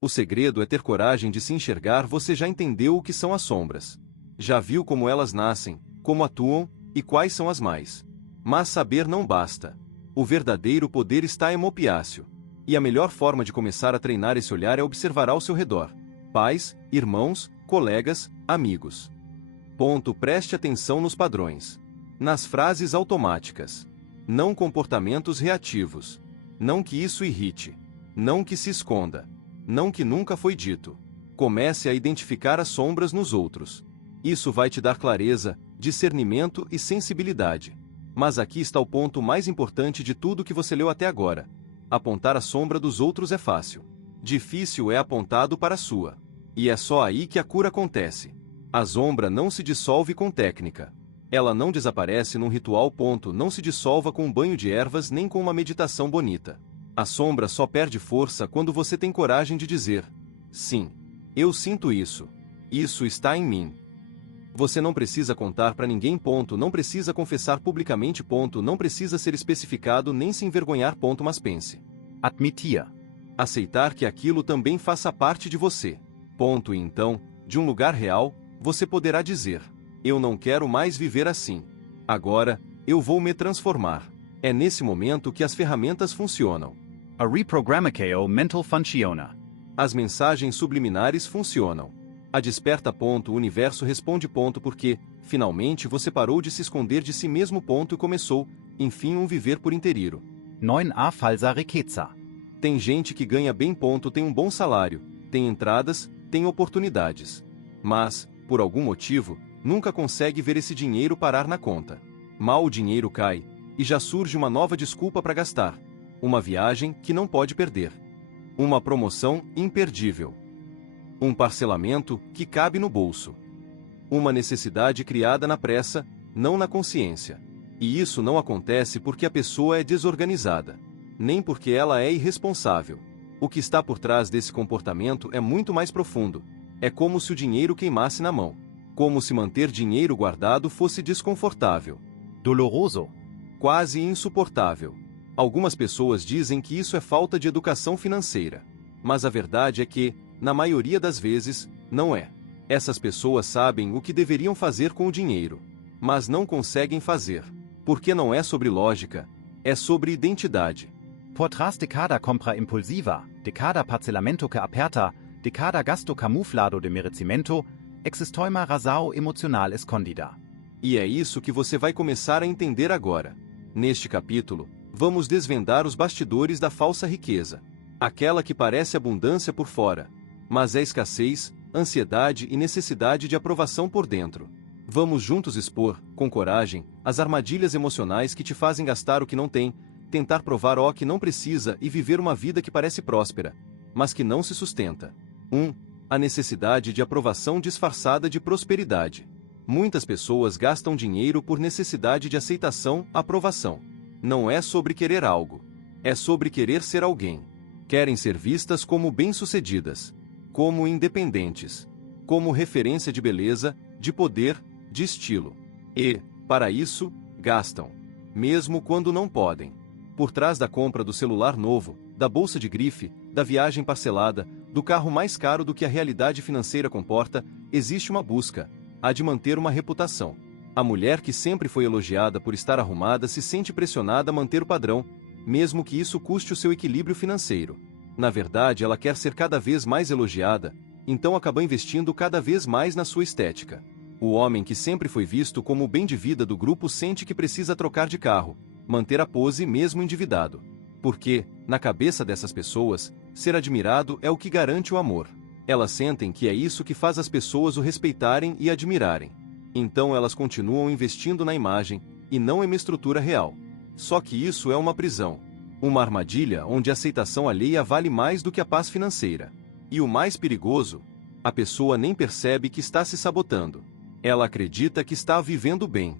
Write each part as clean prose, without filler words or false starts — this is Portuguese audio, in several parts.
O segredo é ter coragem de se enxergar. Você já entendeu o que são as sombras. Já viu como elas nascem, como atuam, e quais são as mais. Mas saber não basta. O verdadeiro poder está em opiáceo. E a melhor forma de começar a treinar esse olhar é observar ao seu redor. Pais, irmãos, colegas, amigos. Preste atenção nos padrões. Nas frases automáticas. Não comportamentos reativos. Não que isso irrite. Não que se esconda. Não que nunca foi dito. Comece a identificar as sombras nos outros. Isso vai te dar clareza, discernimento e sensibilidade. Mas aqui está o ponto mais importante de tudo que você leu até agora. Apontar a sombra dos outros é fácil. Difícil é apontado para a sua. E é só aí que a cura acontece. A sombra não se dissolve com técnica. Ela não desaparece num ritual. Não se dissolva com um banho de ervas nem com uma meditação bonita. A sombra só perde força quando você tem coragem de dizer: sim, eu sinto isso. Isso está em mim. Você não precisa contar para ninguém. Não precisa confessar publicamente. Não precisa ser especificado nem se envergonhar. Mas pense. Admitir. Aceitar que aquilo também faça parte de você. E então, de um lugar real, você poderá dizer: eu não quero mais viver assim. Agora, eu vou me transformar. É nesse momento que as ferramentas funcionam. A reprogrammação mental funciona. As mensagens subliminares funcionam. A desperta. O universo responde. Porque, finalmente, você parou de se esconder de si mesmo. E começou, enfim, um viver por inteiro. 9a falsa riqueza. Tem gente que ganha bem. Tem um bom salário, tem entradas, tem oportunidades. Mas, por algum motivo, nunca consegue ver esse dinheiro parar na conta. Mal o dinheiro cai, e já surge uma nova desculpa para gastar. Uma viagem que não pode perder. Uma promoção imperdível. Um parcelamento que cabe no bolso. Uma necessidade criada na pressa, não na consciência. E isso não acontece porque a pessoa é desorganizada. Nem porque ela é irresponsável. O que está por trás desse comportamento é muito mais profundo. É como se o dinheiro queimasse na mão. Como se manter dinheiro guardado fosse desconfortável. Doloroso. Quase insuportável. Algumas pessoas dizem que isso é falta de educação financeira. Mas a verdade é que, na maioria das vezes, não é. Essas pessoas sabem o que deveriam fazer com o dinheiro. Mas não conseguem fazer. Porque não é sobre lógica. É sobre identidade. Por trás de cada compra impulsiva, de cada parcelamento que aperta, de cada gasto camuflado de merecimento, existe uma razão emocional escondida. E é isso que você vai começar a entender agora. Neste capítulo, vamos desvendar os bastidores da falsa riqueza. Aquela que parece abundância por fora, mas é escassez, ansiedade e necessidade de aprovação por dentro. Vamos juntos expor, com coragem, as armadilhas emocionais que te fazem gastar o que não tem, tentar provar o que não precisa e viver uma vida que parece próspera, mas que não se sustenta. 1. A necessidade de aprovação disfarçada de prosperidade. Muitas pessoas gastam dinheiro por necessidade de aceitação, aprovação. Não é sobre querer algo. É sobre querer ser alguém. Querem ser vistas como bem-sucedidas, como independentes, como referência de beleza, de poder, de estilo. E, para isso, gastam. Mesmo quando não podem. Por trás da compra do celular novo, da bolsa de grife, da viagem parcelada, do carro mais caro do que a realidade financeira comporta, existe uma busca, a de manter uma reputação. A mulher que sempre foi elogiada por estar arrumada se sente pressionada a manter o padrão, mesmo que isso custe o seu equilíbrio financeiro. Na verdade, ela quer ser cada vez mais elogiada, então acaba investindo cada vez mais na sua estética. O homem que sempre foi visto como o bem de vida do grupo sente que precisa trocar de carro, manter a pose mesmo endividado. Porque, na cabeça dessas pessoas, ser admirado é o que garante o amor. Elas sentem que é isso que faz as pessoas o respeitarem e admirarem. Então elas continuam investindo na imagem, e não em uma estrutura real. Só que isso é uma prisão. Uma armadilha onde a aceitação alheia vale mais do que a paz financeira. E o mais perigoso, a pessoa nem percebe que está se sabotando. Ela acredita que está vivendo bem.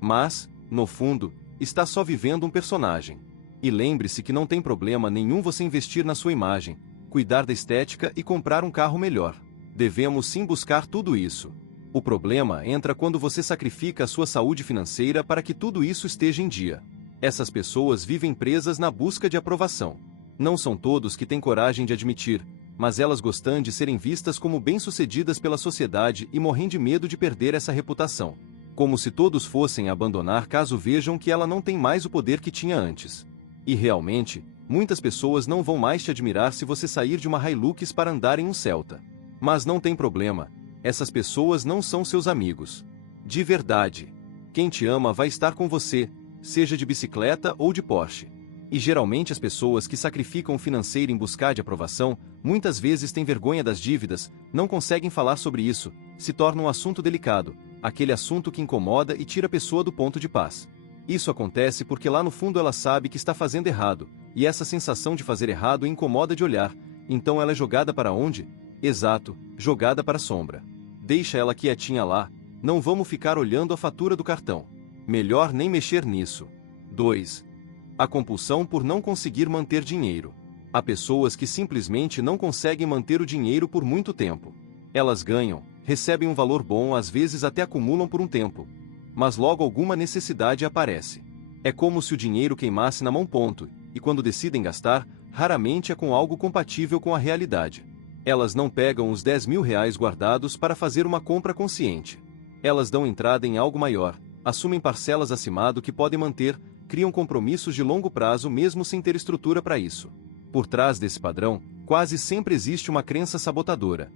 Mas, no fundo, está só vivendo um personagem. E lembre-se que não tem problema nenhum você investir na sua imagem, cuidar da estética e comprar um carro melhor. Devemos sim buscar tudo isso. O problema entra quando você sacrifica a sua saúde financeira para que tudo isso esteja em dia. Essas pessoas vivem presas na busca de aprovação. Não são todos que têm coragem de admitir: mas elas gostam de serem vistas como bem-sucedidas pela sociedade e morrem de medo de perder essa reputação. Como se todos fossem abandonar caso vejam que ela não tem mais o poder que tinha antes. E realmente, muitas pessoas não vão mais te admirar se você sair de uma Hilux para andar em um Celta. Mas não tem problema, essas pessoas não são seus amigos. De verdade. Quem te ama vai estar com você, seja de bicicleta ou de Porsche. E geralmente as pessoas que sacrificam o financeiro em buscar de aprovação, muitas vezes têm vergonha das dívidas, não conseguem falar sobre isso, se torna um assunto delicado, aquele assunto que incomoda e tira a pessoa do ponto de paz. Isso acontece porque lá no fundo ela sabe que está fazendo errado, e essa sensação de fazer errado incomoda de olhar, então ela é jogada para onde? Exato, jogada para a sombra. Deixa ela quietinha lá, não vamos ficar olhando a fatura do cartão. Melhor nem mexer nisso. 2. A compulsão por não conseguir manter dinheiro. Há pessoas que simplesmente não conseguem manter o dinheiro por muito tempo. Elas ganham, recebem um valor bom, às vezes até acumulam por um tempo. Mas logo alguma necessidade aparece. É como se o dinheiro queimasse na mão ponto, e quando decidem gastar, raramente é com algo compatível com a realidade. Elas não pegam os 10 mil reais guardados para fazer uma compra consciente. Elas dão entrada em algo maior, assumem parcelas acima do que podem manter, criam compromissos de longo prazo mesmo sem ter estrutura para isso. Por trás desse padrão, quase sempre existe uma crença sabotadora.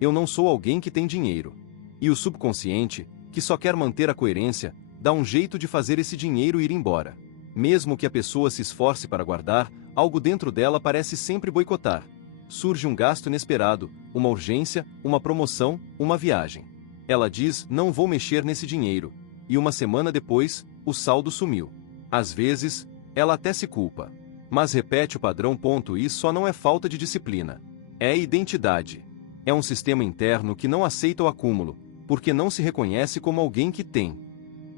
Eu não sou alguém que tem dinheiro. E o subconsciente, que só quer manter a coerência, dá um jeito de fazer esse dinheiro ir embora. Mesmo que a pessoa se esforce para guardar, algo dentro dela parece sempre boicotar. Surge um gasto inesperado, uma urgência, uma promoção, uma viagem. Ela diz, não vou mexer nesse dinheiro. E uma semana depois, o saldo sumiu. Às vezes, ela até se culpa. Mas repete o padrão. E só não é falta de disciplina. É identidade. É um sistema interno que não aceita o acúmulo, porque não se reconhece como alguém que tem.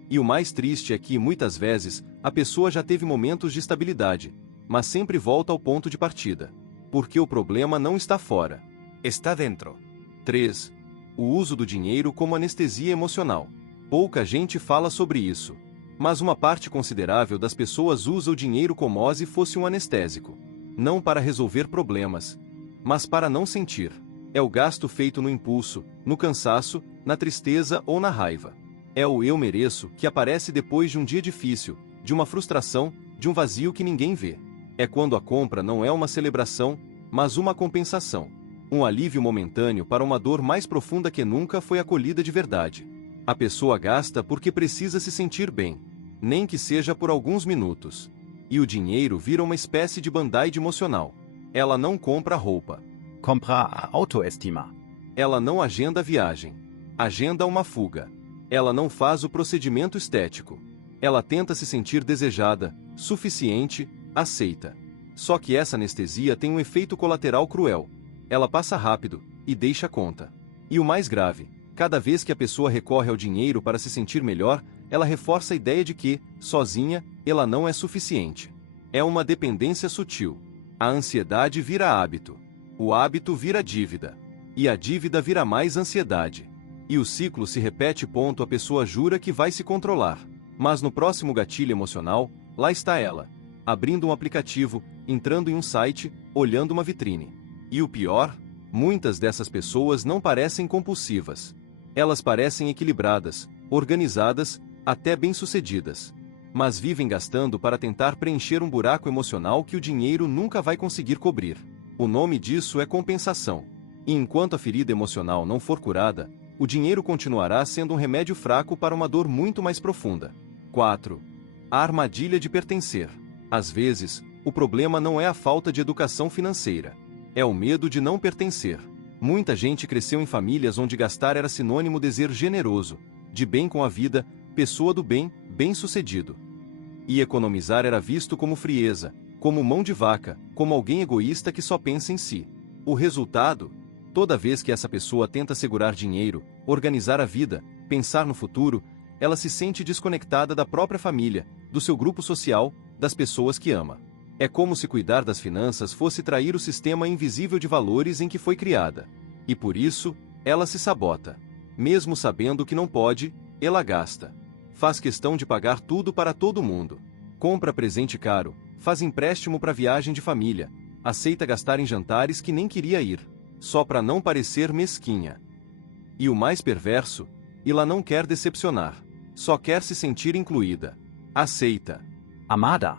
E o mais triste é que, muitas vezes, a pessoa já teve momentos de estabilidade, mas sempre volta ao ponto de partida. Porque o problema não está fora. Está dentro. 3. O uso do dinheiro como anestesia emocional. Pouca gente fala sobre isso. Mas uma parte considerável das pessoas usa o dinheiro como se fosse um anestésico. Não para resolver problemas, mas para não sentir. É o gasto feito no impulso, no cansaço, na tristeza ou na raiva. É o eu mereço que aparece depois de um dia difícil, de uma frustração, de um vazio que ninguém vê. É quando a compra não é uma celebração, mas uma compensação. Um alívio momentâneo para uma dor mais profunda que nunca foi acolhida de verdade. A pessoa gasta porque precisa se sentir bem, nem que seja por alguns minutos. E o dinheiro vira uma espécie de band-aid emocional. Ela não compra roupa. Compra a autoestima. Ela não agenda a viagem. Agenda uma fuga. Ela não faz o procedimento estético. Ela tenta se sentir desejada, suficiente, aceita. Só que essa anestesia tem um efeito colateral cruel. Ela passa rápido, e deixa a conta. E o mais grave, cada vez que a pessoa recorre ao dinheiro para se sentir melhor, ela reforça a ideia de que, sozinha, ela não é suficiente. É uma dependência sutil. A ansiedade vira hábito. O hábito vira dívida. E a dívida vira mais ansiedade. E o ciclo se repete. A pessoa jura que vai se controlar. Mas no próximo gatilho emocional, lá está ela, abrindo um aplicativo, entrando em um site, olhando uma vitrine. E o pior, muitas dessas pessoas não parecem compulsivas. Elas parecem equilibradas, organizadas, até bem-sucedidas. Mas vivem gastando para tentar preencher um buraco emocional que o dinheiro nunca vai conseguir cobrir. O nome disso é compensação. E enquanto a ferida emocional não for curada, o dinheiro continuará sendo um remédio fraco para uma dor muito mais profunda. 4. A armadilha de pertencer. Às vezes, o problema não é a falta de educação financeira. É o medo de não pertencer. Muita gente cresceu em famílias onde gastar era sinônimo de ser generoso, de bem com a vida, pessoa do bem, bem-sucedido. E economizar era visto como frieza, como mão de vaca, como alguém egoísta que só pensa em si. O resultado? Toda vez que essa pessoa tenta segurar dinheiro, organizar a vida, pensar no futuro, ela se sente desconectada da própria família, do seu grupo social, das pessoas que ama. É como se cuidar das finanças fosse trair o sistema invisível de valores em que foi criada. E por isso, ela se sabota. Mesmo sabendo que não pode, ela gasta. Faz questão de pagar tudo para todo mundo. Compra presente caro, faz empréstimo para viagem de família, aceita gastar em jantares que nem queria ir, só para não parecer mesquinha. E o mais perverso, ela não quer decepcionar, só quer se sentir incluída. Aceita. Amada.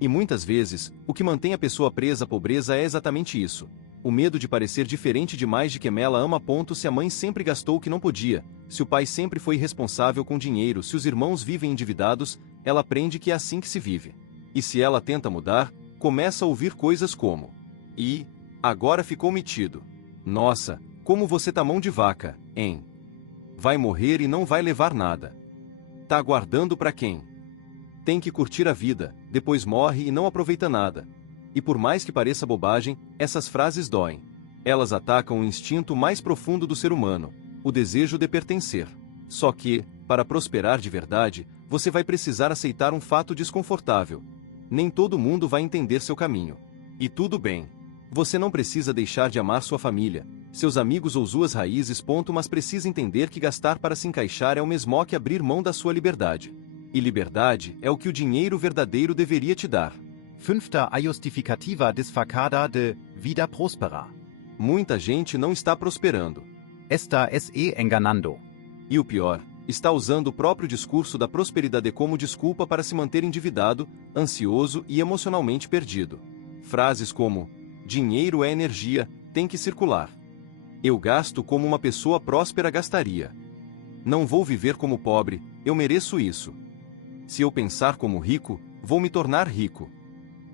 E muitas vezes, o que mantém a pessoa presa à pobreza é exatamente isso. O medo de parecer diferente demais de quem ela ama. Se a mãe sempre gastou o que não podia, se o pai sempre foi irresponsável com dinheiro, se os irmãos vivem endividados, ela aprende que é assim que se vive. E se ela tenta mudar, começa a ouvir coisas como: "E agora ficou metido. Nossa, como você tá mão de vaca, hein? Vai morrer e não vai levar nada. Tá guardando pra quem? Tem que curtir a vida, depois morre e não aproveita nada." E por mais que pareça bobagem, essas frases doem. Elas atacam o instinto mais profundo do ser humano, o desejo de pertencer. Só que, para prosperar de verdade, você vai precisar aceitar um fato desconfortável. Nem todo mundo vai entender seu caminho. E tudo bem. Você não precisa deixar de amar sua família, seus amigos ou suas raízes. Mas precisa entender que gastar para se encaixar é o mesmo que abrir mão da sua liberdade. E liberdade é o que o dinheiro verdadeiro deveria te dar. Fünfter a justificativa desfacada de vida próspera. Muita gente não está prosperando. Esta es enganando. E o pior, está usando o próprio discurso da prosperidade como desculpa para se manter endividado, ansioso e emocionalmente perdido. Frases como: dinheiro é energia, tem que circular. Eu gasto como uma pessoa próspera gastaria. Não vou viver como pobre, eu mereço isso. Se eu pensar como rico, vou me tornar rico.